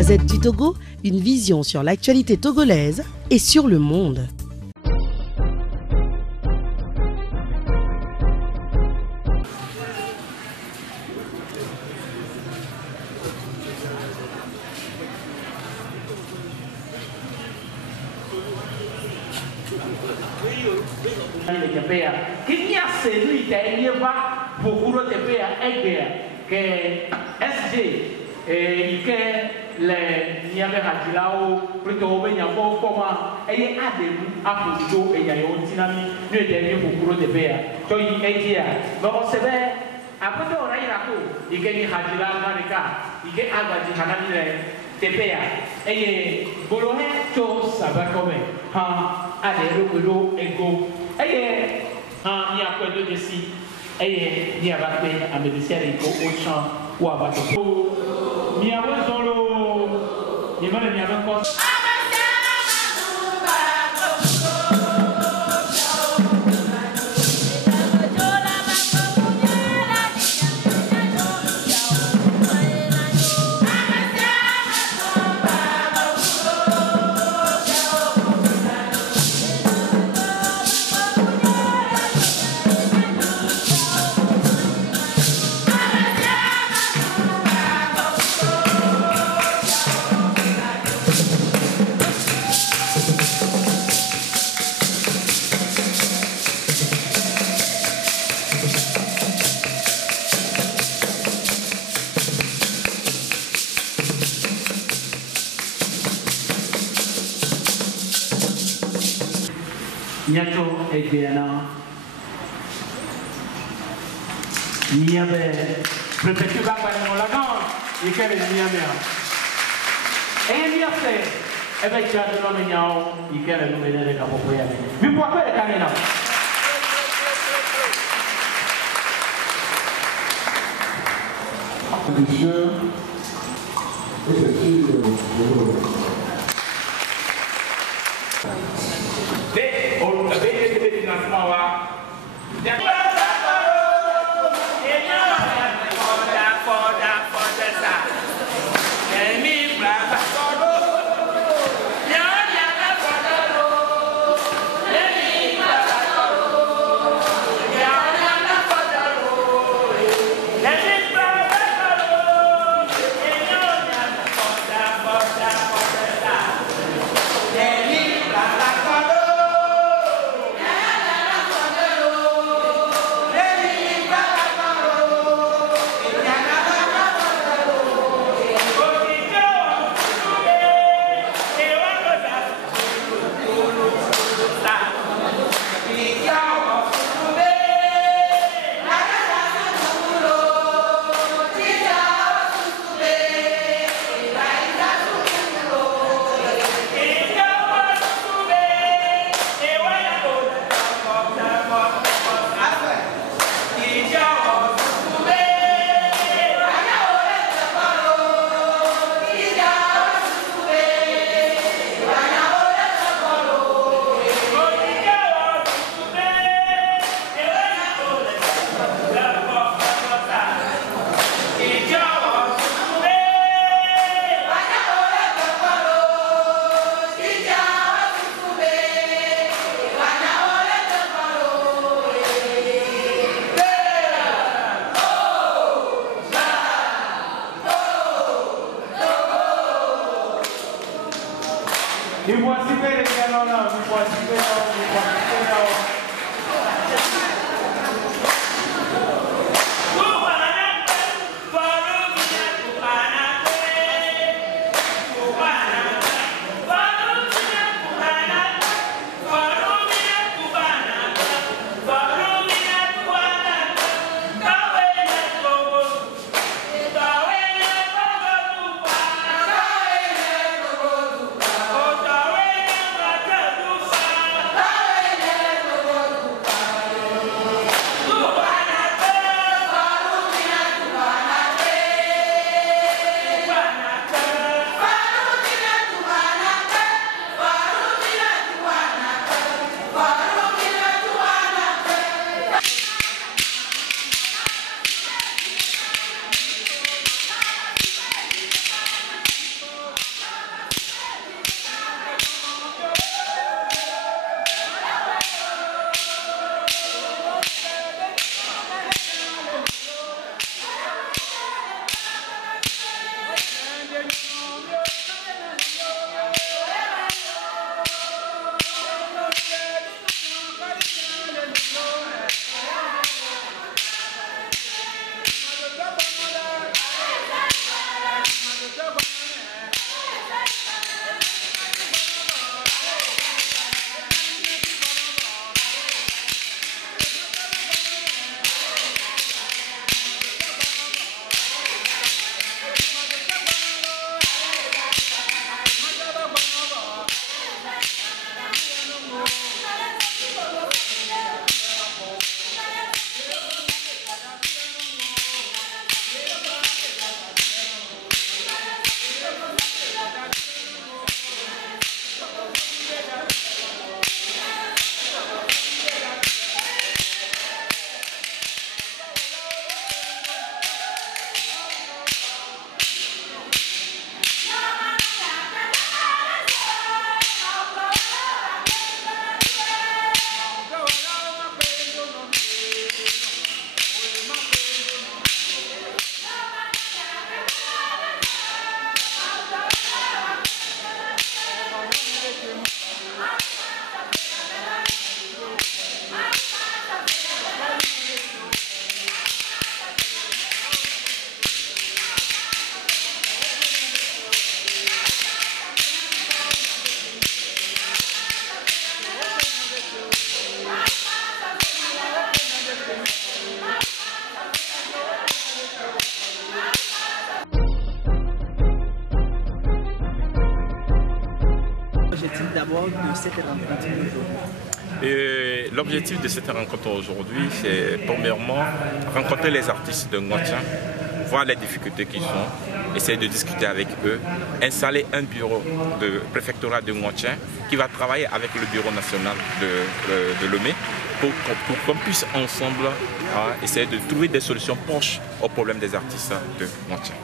Gazette du Togo, une vision sur l'actualité togolaise et sur le monde. Nyato Egena Niabe Prefecture Bangladesh et quel est Niamea et Niafe avec la de l'homme Niao et quel est le nom de Capopoya. Mais pourquoi le Canada? Monsieur, bord de cette rencontre aujourd'hui? L'objectif de cette rencontre aujourd'hui, c'est premièrement rencontrer les artistes de Ngontien, voir les difficultés qu'ils ont, essayer de discuter avec eux, installer un bureau de préfectorat de Ngontien qui va travailler avec le bureau national de Lomé pour qu'on puisse ensemble essayer de trouver des solutions proches aux problèmes des artistes de Ngontien.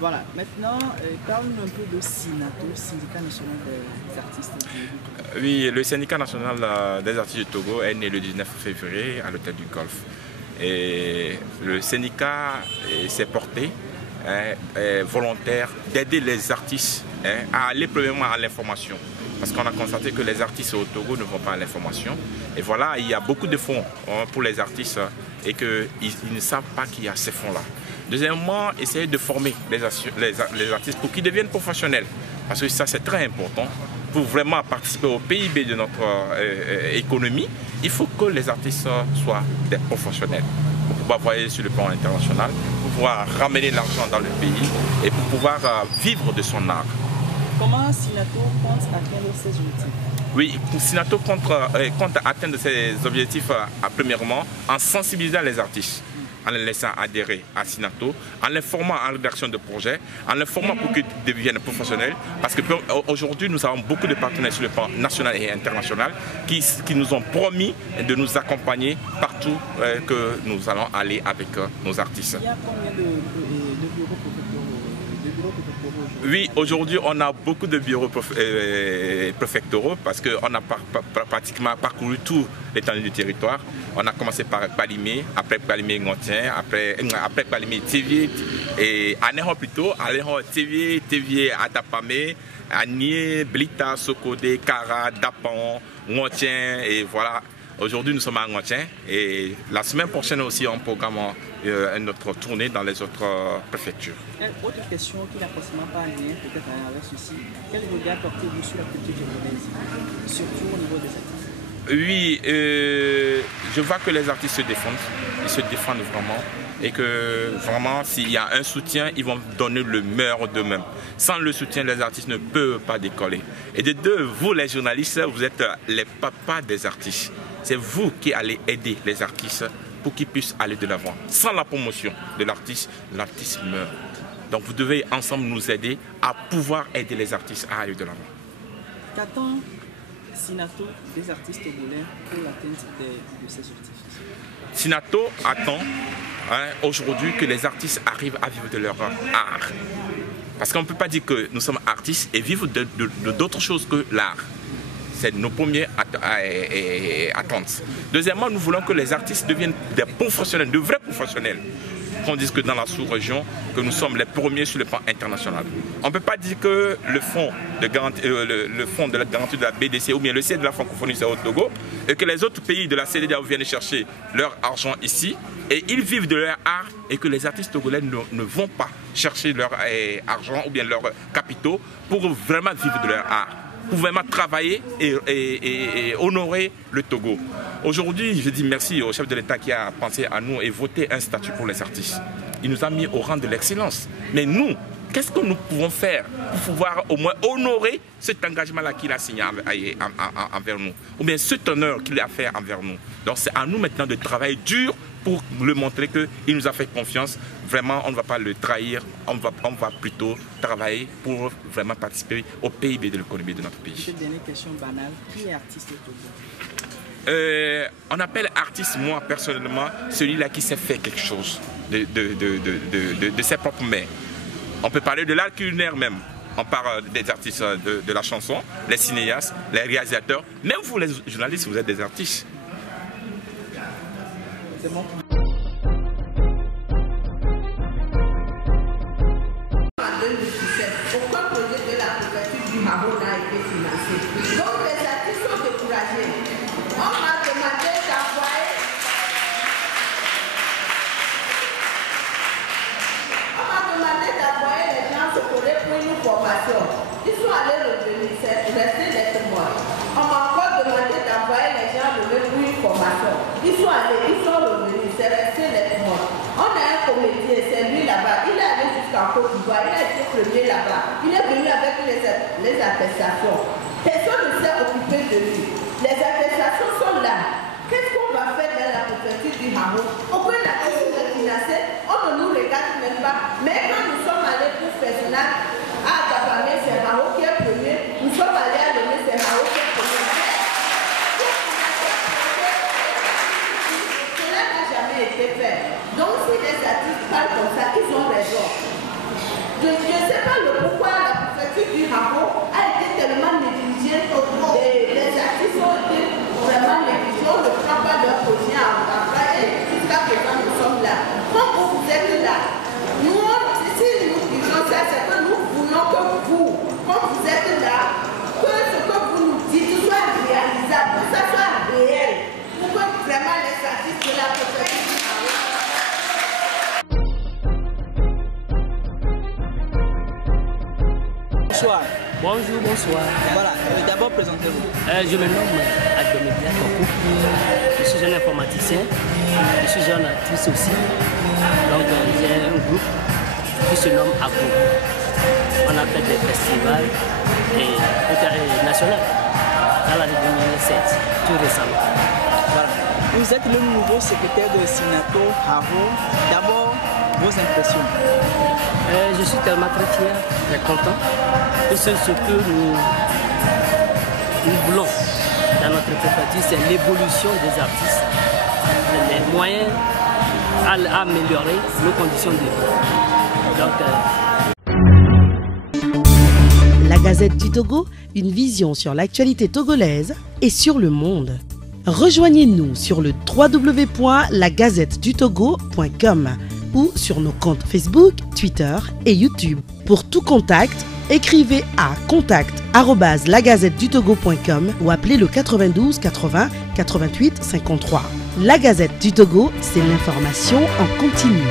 Voilà, maintenant, parle-nous un peu de SINATO, Syndicat national des artistes du Togo. Oui, le syndicat national des artistes du Togo est né le 19 février à l'hôtel du Golfe. Et le syndicat s'est porté volontaire d'aider les artistes à aller premièrement à l'information. Parce qu'on a constaté que les artistes au Togo ne vont pas à l'information. Et voilà, il y a beaucoup de fonds pour les artistes et qu'ils ne savent pas qu'il y a ces fonds-là. Deuxièmement, essayer de former les artistes pour qu'ils deviennent professionnels. Parce que ça, c'est très important. Pour vraiment participer au PIB de notre économie, il faut que les artistes soient des professionnels. Pour pouvoir voyager sur le plan international, pour pouvoir ramener l'argent dans le pays et pour pouvoir vivre de son art. Comment SINATO compte atteindre ses objectifs? Oui, SINATO compte atteindre ses objectifs premièrement en sensibilisant les artistes, en les laissant adhérer à SINATO, en les formant en rédaction de projets, en les formant pour qu'ils deviennent professionnels. Parce qu'aujourd'hui, nous avons beaucoup de partenaires sur le plan national et international qui nous ont promis de nous accompagner partout que nous allons aller avec nos artistes. Il y a combien de bureaux préfectoraux? Oui, aujourd'hui, on a beaucoup de bureaux préfectoraux parce qu'on a pratiquement parcouru tout l'étendue du territoire. On a commencé par Palimé, après Palimé Ngontien, après Palimé Tévié, et Aného plutôt, Aného Tévié Atapamé, Agné, Blita, Sokode, Kara, Dapan, Ngontien, et voilà. Aujourd'hui, nous sommes à Ngontien et la semaine prochaine aussi, on programme une autre tournée dans les autres préfectures. Autre question qui n'a forcément pas un lien peut-être avec ceci. Quel regard portez-vous sur la culture togolaise, surtout au niveau des artistes? Oui, je vois que les artistes se défendent. Ils se défendent vraiment. Et que vraiment, s'il y a un soutien, ils vont donner le meilleur d'eux-mêmes. Sans le soutien, les artistes ne peuvent pas décoller. Et de deux, vous les journalistes, vous êtes les papas des artistes. C'est vous qui allez aider les artistes pour qu'ils puissent aller de l'avant. Sans la promotion de l'artiste meurt. Donc vous devez ensemble nous aider à pouvoir aider les artistes à aller de l'avant. Qu'attend SINATO des artistes togolais pour l'atteinte de ces objectifs? SINATO attend aujourd'hui que les artistes arrivent à vivre de leur art. Parce qu'on ne peut pas dire que nous sommes artistes et vivre d'autre chose que l'art. C'est nos premières attentes. Deuxièmement, nous voulons que les artistes deviennent des professionnels, de vrais professionnels. Qu'on dise que dans la sous-région, que nous sommes les premiers sur le plan international. On ne peut pas dire que le fonds de la garantie de la BDC ou bien le siège de la francophonie c'est au Togo et que les autres pays de la CEDEAO viennent chercher leur argent ici et ils vivent de leur art et que les artistes togolais ne vont pas chercher leur argent ou bien leurs capitaux pour vraiment vivre de leur art, pour vraiment travailler et honorer le Togo. Aujourd'hui, je dis merci au chef de l'État qui a pensé à nous et voté un statut pour les artistes. Il nous a mis au rang de l'excellence. Mais nous, qu'est-ce que nous pouvons faire pour pouvoir au moins honorer cet engagement-là qu'il a signé envers nous, ou bien cet honneur qu'il a fait envers nous. Donc c'est à nous maintenant de travailler dur pour lui montrer qu'il nous a fait confiance. Vraiment, on ne va pas le trahir, on va plutôt travailler pour vraiment participer au PIB de l'économie de notre pays. Une dernière question banale, qui est artiste au Togo? On appelle artiste, moi personnellement, celui-là qui sait faire quelque chose de ses propres mains. On peut parler de l'art culinaire même. On parle des artistes de la chanson, les cinéastes, les réalisateurs. Même vous les journalistes, vous êtes des artistes. C'est bon. En 2017, aucun projet de la préfecture du Maroc n'a été financé. Donc les artistes sont découragés. On m'a demandé d'envoyer les gens se connaître pour une formation. Ils sont allés revenir, c'est resté d'être morts. On m'a encore demandé d'envoyer les gens revenir pour une formation. Ils sont allés, ils sont revenus, c'est resté d'être morts. On a un comédien, c'est lui là-bas. Il est allé jusqu'en Côte d'Ivoire, il a été premier là-bas. Il est venu avec les attestations. Personne ne s'est occupé de lui. Les attestations sont là. Qu'est-ce qu'on va faire dans la préfecture du Haro? Aucun artiste n'est financé, on ne nous regarde même pas. Mais quand nous sommes allés pour Fessenat à Gabamé, c'est Haro qui est premier. Nous sommes allés à Lomé, c'est Haro qui est premier. Cela n'a jamais été fait. Donc si les artistes parlent comme ça, ils ont raison. Je ne sais pas le pourquoi la préfecture du Haro a été tellement négligée. Les artistes ont été vraiment négligés. On ne prend pas leur projet en travail. Jusqu'à présent, nous sommes là. Quand vous êtes là, nous, si nous disons ça, c'est que nous voulons que vous, quand vous êtes là, que ce que vous nous dites soit réalisable, que ça soit réel, pour que vraiment les artistes de la préfecture du Haro. Bonsoir. Bonjour, bonsoir. Voilà, d'abord présentez-vous. Je me nomme Adomédia Tokou. Je suis un informaticien. Je suis un artiste aussi. Donc j'ai un groupe qui se nomme ACO. On a fait des festivals et nationaux dans l'année 2007, tout récemment. Voilà. Vous êtes le nouveau secrétaire de Sinato Haro. D'abord, vos impressions. Je suis tellement très fier, très content. Et c'est ce que nous voulons dans notre préfecture, c'est l'évolution des artistes, les moyens à améliorer nos conditions de vie. Donc, La Gazette du Togo, une vision sur l'actualité togolaise et sur le monde. Rejoignez-nous sur le www.lagazettedutogo.com ou sur nos comptes Facebook, Twitter et YouTube. Pour tout contact, écrivez à contact@lagazettedutogo.com ou appelez le 92 80 88 53. La Gazette du Togo, c'est l'information en continu.